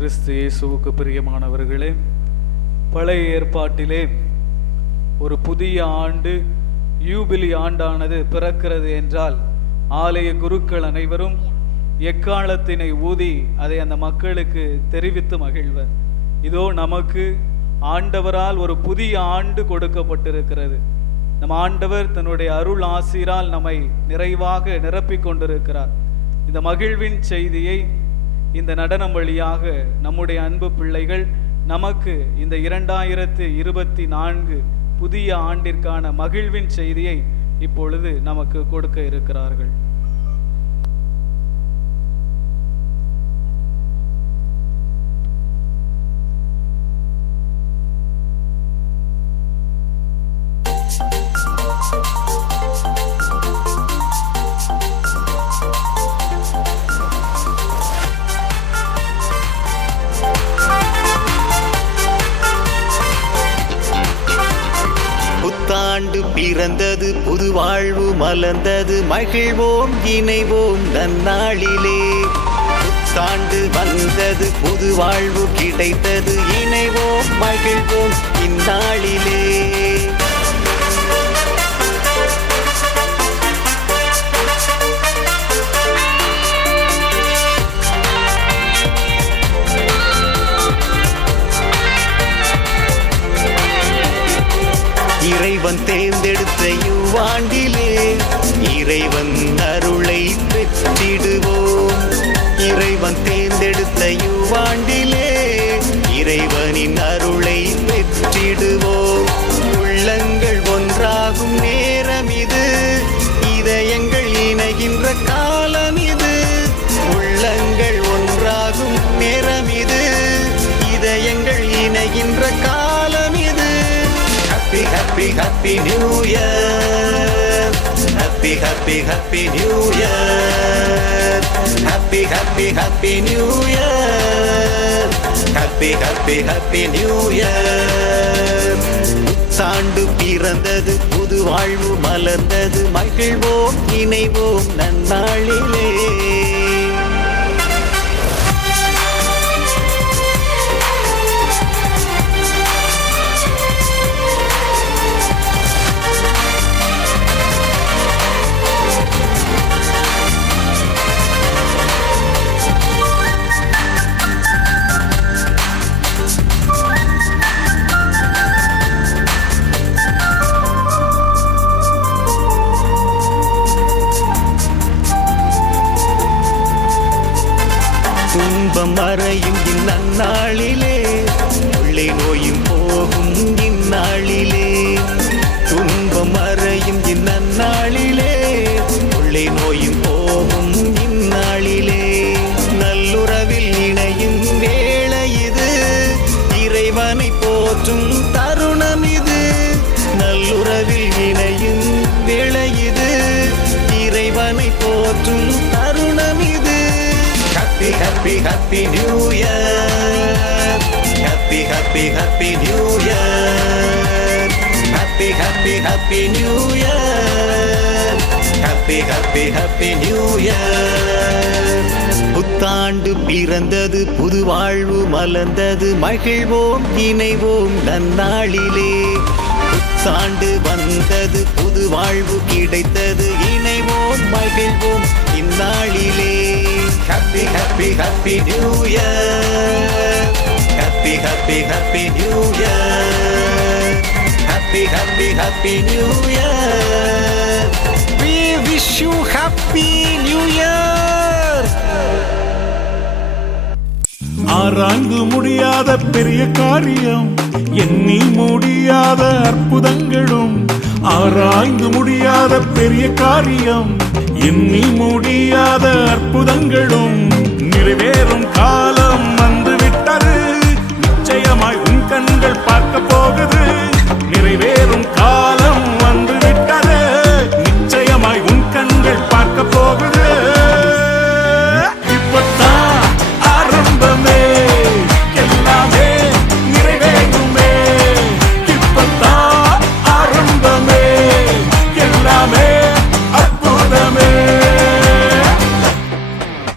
கிறிஸ்து இயேசுவுக்கு பிரியமானவர்களே, பழைய ஏற்பாட்டிலே ஒரு புதிய ஆண்டு யூபிலி ஆண்டானது பிறக்கிறது என்றால் ஆலய குருக்கள் அனைவரும் எக்காலத்தினை ஊதி அதை அந்த மக்களுக்கு தெரிவித்து மகிழ்வர். இதோ நமக்கு ஆண்டவரால் ஒரு புதிய ஆண்டு கொடுக்கப்பட்டிருக்கிறது. நம் ஆண்டவர் தன்னுடைய அருள் ஆசீரால் நம்மை நிறைவாக நிரப்பிக் கொண்டிருக்கிறார். இந்த மகிழ்வின் செய்தியை இந்த நடனம் வழியாக நம்முடைய அன்பு பிள்ளைகள் நமக்கு இந்த 2024 புதிய ஆண்டிற்கான மகிழ்வின் செய்தியை இப்பொழுது நமக்கு கொடுக்க இருக்கிறார்கள். புத்தாண்டு பிறந்தது, புது வாழ்வு மலர்ந்தது, மகிழ்வோம் இணைவோம் நன்னாளிலே. புத்தாண்டு வந்தது, புது வாழ்வு கிடைத்தது, இணைவோம் மகிழ்வோம் இந்நாளிலே. இறைவன் தேர்ந்தெடுத்த இவ்வாண்டிலே இறைவன் அருளை பெற்றிடுவோம். இறைவன் தேர்ந்தெடுத்த இவ்வாண்டிலே இறைவனின் அருளை பெற்றிடுவோம். உள்ளங்கள் ஒன்றாகும் நேரம் இது, இதயங்கள் இணைகின்ற காலம் இது. உள்ளங்கள் ஒன்றாகும் நேரம் இது, இதயங்கள் இணைகின்ற காலம் இது. Happy, happy, happy New Year. Happy, happy, happy New Year. Happy, happy, happy New Year. Happy, happy, happy New Year. புத்தாண்டு பிறந்தது, புது வாழ்வு மலர்ந்தது, மகிழ்வோம் இணைவோம் நன்னாளிலே. துன்பம் மறையும் இந்நாளிலே, உள்ளே நோயும் போகும் இந்நாளிலே. துன்பம் மறையும் இந்நாளிலே, உள்ளே நோயும் போகும் இந்நாளிலே. நல்லுறவில் இணையும் வேளை இது, இறைவனை போற்றும் தருணம் இது. நல்லுறவில் இணையும் வேளை இது, இறைவனை போற்றும் தருணம் இது. Happy, happy, happy New Year. Happy, happy, happy New Year. Happy, happy, happy New Year. Happy, happy, happy New Year. புத்தாண்டு பிறந்தது, புது வாழ்வு மலர்ந்தது, மகிழ்வோம் இணைவோம் நன்னாளிலே. புத்தாண்டு வந்தது, புது வாழ்வு கிடைத்தது, இணைவோம் மகிழ்வோம் இந்நாளிலே. Happy, happy, happy New Year. Happy, happy, happy New Year. Happy, happy, happy New Year. We wish you happy New Year. ஆராய்ந்து முடியாத பெரிய காரியம், எண்ணி முடியாத அற்புதங்களும். ஆராய்ந்து முடியாத பெரிய காரியம், எண்ணி முடியாத அற்புதங்களும் நிறைவேறும் கால